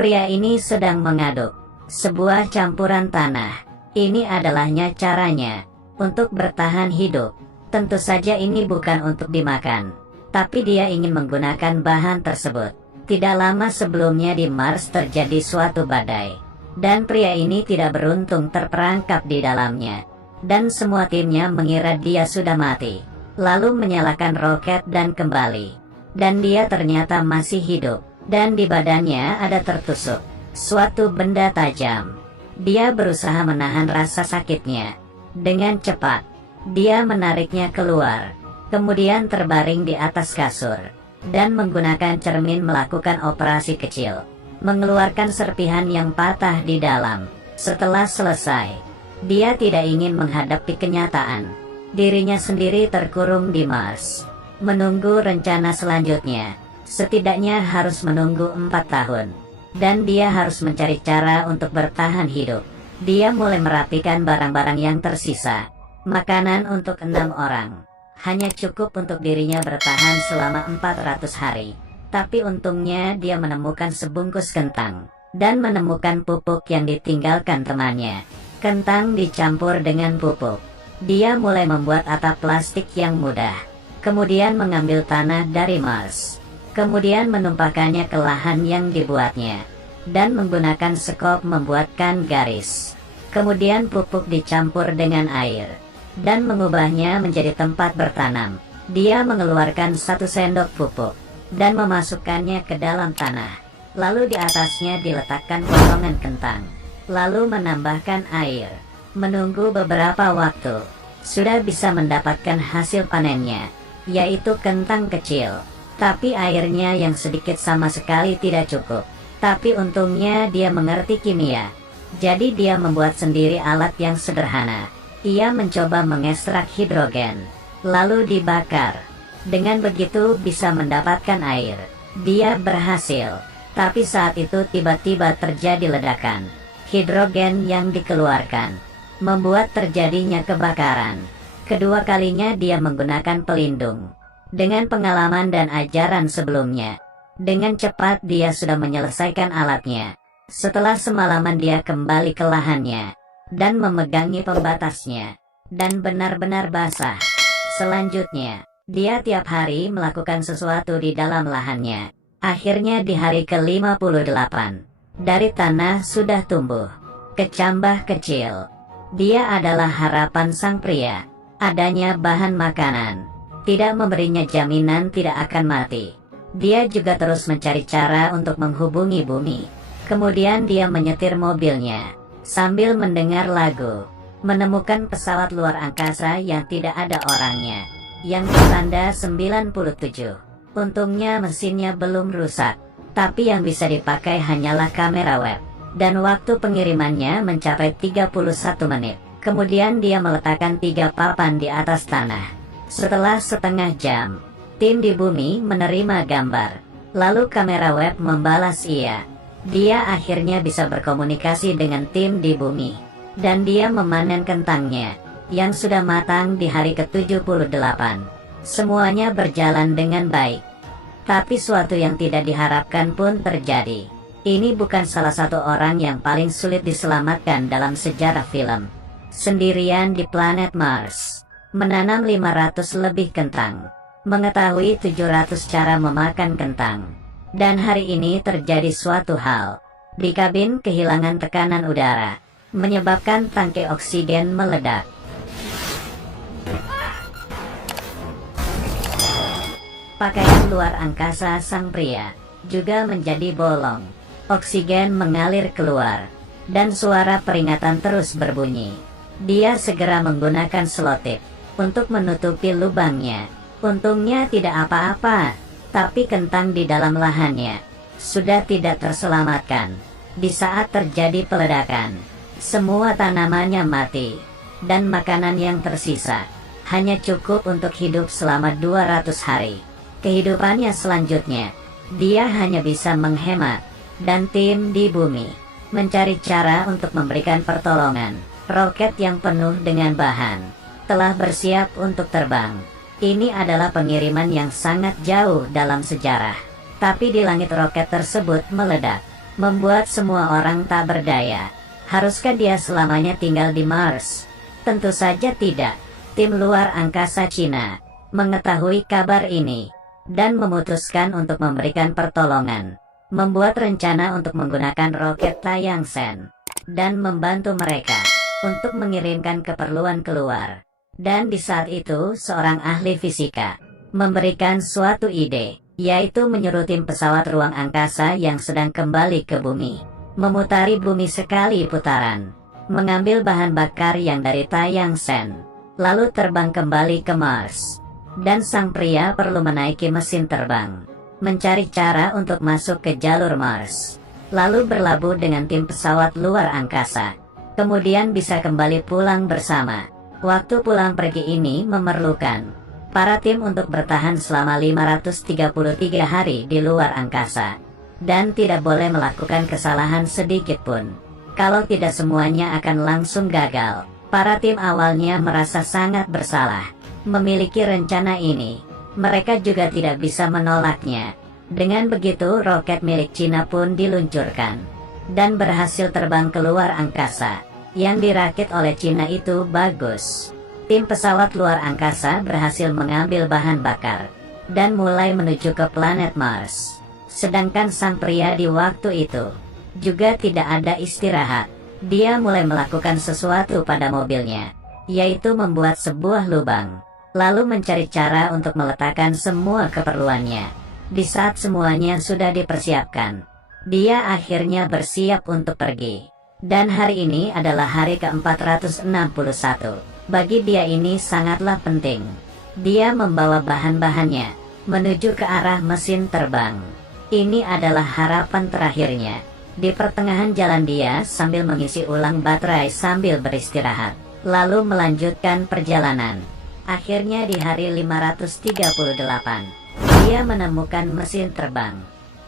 Pria ini sedang mengaduk sebuah campuran tanah. Ini adalahnya caranya untuk bertahan hidup. Tentu saja ini bukan untuk dimakan, tapi dia ingin menggunakan bahan tersebut. Tidak lama sebelumnya di Mars terjadi suatu badai, dan pria ini tidak beruntung terperangkap di dalamnya. Dan semua timnya mengira dia sudah mati, lalu menyalakan roket dan kembali. Dan dia ternyata masih hidup, dan di badannya ada tertusuk suatu benda tajam. Dia berusaha menahan rasa sakitnya. Dengan cepat, dia menariknya keluar, kemudian terbaring di atas kasur, dan menggunakan cermin melakukan operasi kecil, mengeluarkan serpihan yang patah di dalam. Setelah selesai, dia tidak ingin menghadapi kenyataan. Dirinya sendiri terkurung di Mars, menunggu rencana selanjutnya. Setidaknya harus menunggu 4 tahun. Dan dia harus mencari cara untuk bertahan hidup. Dia mulai merapikan barang-barang yang tersisa. Makanan untuk 6 orang. Hanya cukup untuk dirinya bertahan selama 400 hari. Tapi untungnya dia menemukan sebungkus kentang, dan menemukan pupuk yang ditinggalkan temannya. Kentang dicampur dengan pupuk. Dia mulai membuat atap plastik yang mudah. Kemudian mengambil tanah dari Mars. Kemudian menumpahkannya ke lahan yang dibuatnya, dan menggunakan sekop membuatkan garis. Kemudian pupuk dicampur dengan air, dan mengubahnya menjadi tempat bertanam. Dia mengeluarkan 1 sendok pupuk, dan memasukkannya ke dalam tanah. Lalu di atasnya diletakkan potongan kentang, lalu menambahkan air. Menunggu beberapa waktu, sudah bisa mendapatkan hasil panennya, yaitu kentang kecil. Tapi airnya yang sedikit sama sekali tidak cukup. Tapi untungnya dia mengerti kimia. Jadi dia membuat sendiri alat yang sederhana. Ia mencoba mengekstrak hidrogen, lalu dibakar. Dengan begitu bisa mendapatkan air. Dia berhasil. Tapi saat itu tiba-tiba terjadi ledakan. Hidrogen yang dikeluarkan membuat terjadinya kebakaran. Kedua kalinya dia menggunakan pelindung. Dengan pengalaman dan ajaran sebelumnya, dengan cepat dia sudah menyelesaikan alatnya. Setelah semalaman dia kembali ke lahannya, dan memegangi pembatasnya, dan benar-benar basah. Selanjutnya, dia tiap hari melakukan sesuatu di dalam lahannya. Akhirnya di hari ke-58, dari tanah sudah tumbuh kecambah kecil. Dia adalah harapan sang pria. Adanya bahan makanan tidak memberinya jaminan tidak akan mati. Dia juga terus mencari cara untuk menghubungi bumi. Kemudian dia menyetir mobilnya sambil mendengar lagu. Menemukan pesawat luar angkasa yang tidak ada orangnya, yang bertanda 97. Untungnya mesinnya belum rusak, tapi yang bisa dipakai hanyalah kamera web. Dan waktu pengirimannya mencapai 31 menit. Kemudian dia meletakkan 3 papan di atas tanah. Setelah setengah jam, tim di bumi menerima gambar. Lalu kamera web membalas iya. Dia akhirnya bisa berkomunikasi dengan tim di bumi. Dan dia memanen kentangnya, yang sudah matang di hari ke-78. Semuanya berjalan dengan baik. Tapi suatu yang tidak diharapkan pun terjadi. Ini bukan salah satu orang yang paling sulit diselamatkan dalam sejarah film. Sendirian di planet Mars. Menanam 500 lebih kentang, mengetahui 700 cara memakan kentang. Dan hari ini terjadi suatu hal. Di kabin kehilangan tekanan udara, menyebabkan tangki oksigen meledak. Pakaian luar angkasa sang pria juga menjadi bolong. Oksigen mengalir keluar, dan suara peringatan terus berbunyi. Dia segera menggunakan selotip untuk menutupi lubangnya. Untungnya tidak apa-apa, tapi kentang di dalam lahannya sudah tidak terselamatkan. Di saat terjadi peledakan, semua tanamannya mati, dan makanan yang tersisa hanya cukup untuk hidup selama 200 hari. Kehidupannya selanjutnya, dia hanya bisa menghemat, dan tim di bumi mencari cara untuk memberikan pertolongan. Roket yang penuh dengan bahan telah bersiap untuk terbang. Ini adalah pengiriman yang sangat jauh dalam sejarah. Tapi di langit roket tersebut meledak. membuat semua orang tak berdaya. Haruskah dia selamanya tinggal di Mars? Tentu saja tidak. Tim luar angkasa Cina mengetahui kabar ini dan memutuskan untuk memberikan pertolongan, membuat rencana untuk menggunakan roket Taiyangsen dan membantu mereka untuk mengirimkan keperluan keluar. Dan di saat itu seorang ahli fisika memberikan suatu ide, yaitu menyuruh tim pesawat ruang angkasa yang sedang kembali ke bumi memutari bumi sekali putaran, mengambil bahan bakar yang dari Taiyangsen, lalu terbang kembali ke Mars. Dan sang pria perlu menaiki mesin terbang, mencari cara untuk masuk ke jalur Mars, lalu berlabuh dengan tim pesawat luar angkasa, kemudian bisa kembali pulang bersama. Waktu pulang pergi ini memerlukan para tim untuk bertahan selama 533 hari di luar angkasa, dan tidak boleh melakukan kesalahan sedikit pun. Kalau tidak semuanya akan langsung gagal. Para tim awalnya merasa sangat bersalah memiliki rencana ini. Mereka juga tidak bisa menolaknya. Dengan begitu roket milik Cina pun diluncurkan dan berhasil terbang keluar angkasa. Yang dirakit oleh Cina itu bagus. Tim pesawat luar angkasa berhasil mengambil bahan bakar dan mulai menuju ke planet Mars. Sedangkan sang pria di waktu itu juga tidak ada istirahat. Dia mulai melakukan sesuatu pada mobilnya, yaitu membuat sebuah lubang, lalu mencari cara untuk meletakkan semua keperluannya. Di saat semuanya sudah dipersiapkan, dia akhirnya bersiap untuk pergi. Dan hari ini adalah hari ke-461. Bagi dia ini sangatlah penting. Dia membawa bahan-bahannya menuju ke arah mesin terbang. Ini adalah harapan terakhirnya. Di pertengahan jalan dia sambil mengisi ulang baterai sambil beristirahat, lalu melanjutkan perjalanan. Akhirnya di hari 538, dia menemukan mesin terbang.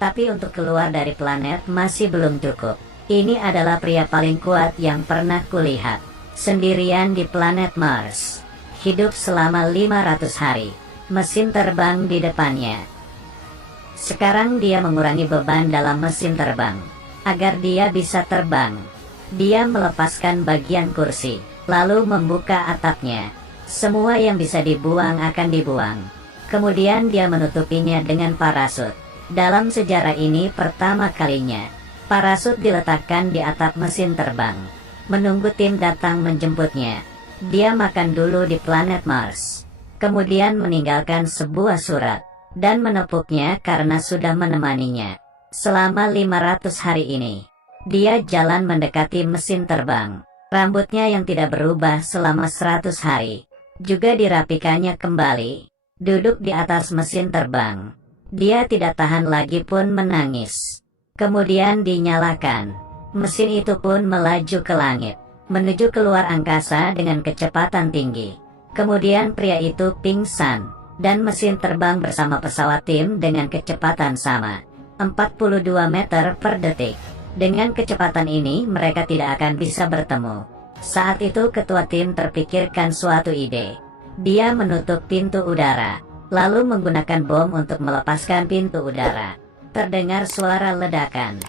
Tapi untuk keluar dari planet masih belum cukup. Ini adalah pria paling kuat yang pernah kulihat. Sendirian di planet Mars. Hidup selama 500 hari. Mesin terbang di depannya. Sekarang dia mengurangi beban dalam mesin terbang agar dia bisa terbang. Dia melepaskan bagian kursi, lalu membuka atapnya. Semua yang bisa dibuang akan dibuang. Kemudian dia menutupinya dengan parasut. Dalam sejarah ini pertama kalinya, parasut diletakkan di atap mesin terbang, menunggu tim datang menjemputnya. Dia makan dulu di planet Mars, kemudian meninggalkan sebuah surat dan menepuknya karena sudah menemaninya selama 500 hari ini. Dia jalan mendekati mesin terbang. Rambutnya yang tidak berubah selama 100 hari juga dirapikannya kembali. Duduk di atas mesin terbang, dia tidak tahan lagi pun menangis. Kemudian dinyalakan. Mesin itu pun melaju ke langit, menuju keluar angkasa dengan kecepatan tinggi. Kemudian pria itu pingsan, dan mesin terbang bersama pesawat tim dengan kecepatan sama, 42 meter per detik. Dengan kecepatan ini mereka tidak akan bisa bertemu. Saat itu ketua tim terpikirkan suatu ide. Dia menutup pintu udara, lalu menggunakan bom untuk melepaskan pintu udara. Terdengar suara ledakan.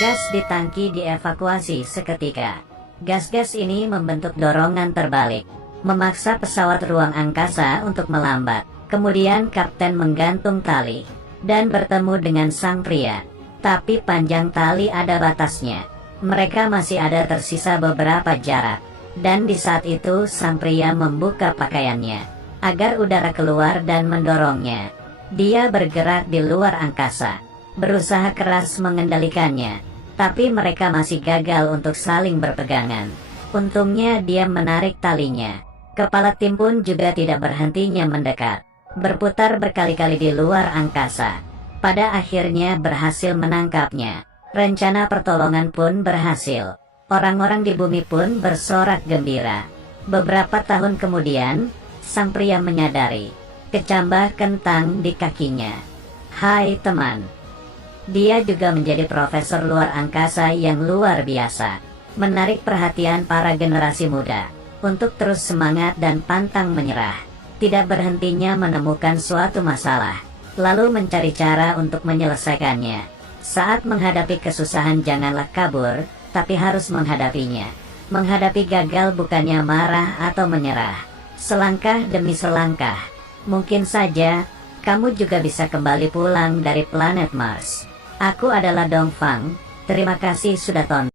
Gas di tangki dievakuasi seketika. Gas-gas ini membentuk dorongan terbalik, memaksa pesawat ruang angkasa untuk melambat. Kemudian kapten menggantung tali dan bertemu dengan sang pria. Tapi panjang tali ada batasnya. Mereka masih ada tersisa beberapa jarak. Dan di saat itu sang pria membuka pakaiannya agar udara keluar dan mendorongnya. Dia bergerak di luar angkasa, berusaha keras mengendalikannya, tapi mereka masih gagal untuk saling berpegangan. Untungnya dia menarik talinya. Kepala tim pun juga tidak berhentinya mendekat, berputar berkali-kali di luar angkasa. Pada akhirnya berhasil menangkapnya. Rencana pertolongan pun berhasil. Orang-orang di bumi pun bersorak gembira. Beberapa tahun kemudian, sang pria menyadari kecambah kentang di kakinya. Hai teman. Dia juga menjadi profesor luar angkasa yang luar biasa, menarik perhatian para generasi muda untuk terus semangat dan pantang menyerah, tidak berhentinya menemukan suatu masalah, lalu mencari cara untuk menyelesaikannya. Saat menghadapi kesusahan janganlah kabur, tapi harus menghadapinya. Menghadapi gagal bukannya marah atau menyerah. Selangkah demi selangkah. Mungkin saja, kamu juga bisa kembali pulang dari planet Mars. Aku adalah Dongfang. Terima kasih sudah tonton.